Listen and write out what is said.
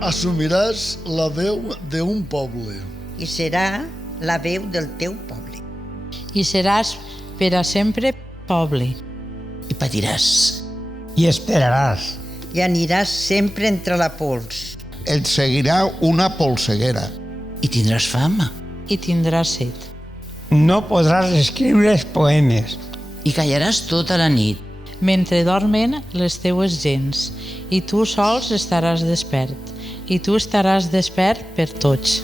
Assumiràs la veu d'un poble. I serà la veu del teu poble. I seràs per a sempre poble. I patiràs. I esperaràs. I aniràs sempre entre la pols. Et seguirà una polseguera. I tindràs fam. I tindràs set. No podràs escriure poemes. I callaràs tota la nit. Mentre dormen les teues gens, i tu sols estaràs despert, i tu estaràs despert per tots.